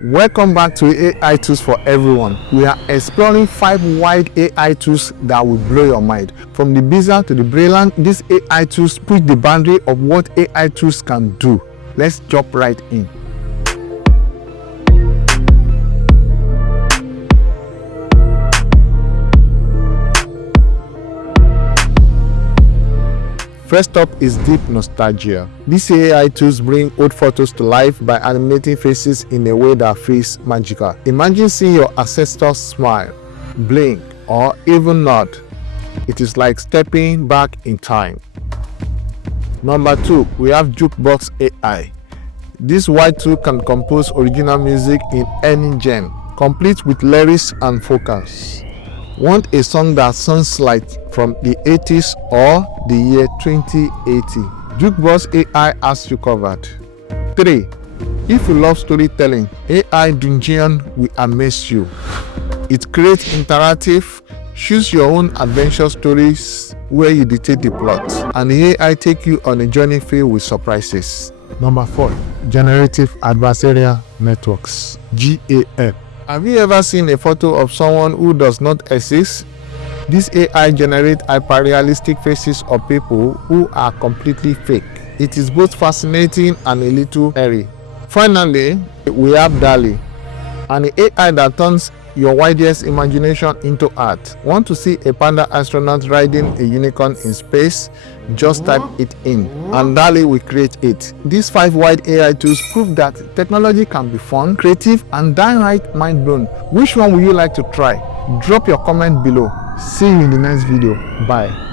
Welcome back to AI Tools for Everyone. We are exploring 5 wide AI tools that will blow your mind. From the bizarre to the brilliant, these AI tools push the boundary of what AI tools can do. Let's jump right in. First up is deep nostalgia. These AI tools bring old photos to life by animating faces in a way that feels magical. Imagine seeing your ancestors smile, blink, or even nod. It is like stepping back in time. Number 2, we have Jukebox AI. This wide tool can compose original music in any genre, complete with lyrics and vocals. Want a song that sounds like from the 80s or the year 2080? Jukebox AI has you covered. 3. If you love storytelling, AI Dungeon will amaze you. It creates interactive, choose your own adventure stories where you dictate the plot, and the AI take you on a journey filled with surprises. Number 4. Generative Adversarial Networks, GAN. Have you ever seen a photo of someone who does not exist? This AI generates hyper-realistic faces of people who are completely fake. It is both fascinating and a little eerie. Finally, we have DALL-E, an AI that turns your wildest imagination into art. Want to see a panda astronaut riding a unicorn in space? Just type it in and DALL-E will create it. These 5 wide AI tools prove that technology can be fun, creative, and downright mind-blowing. Which one would you like to try? Drop your comment below. See you in the next video. Bye.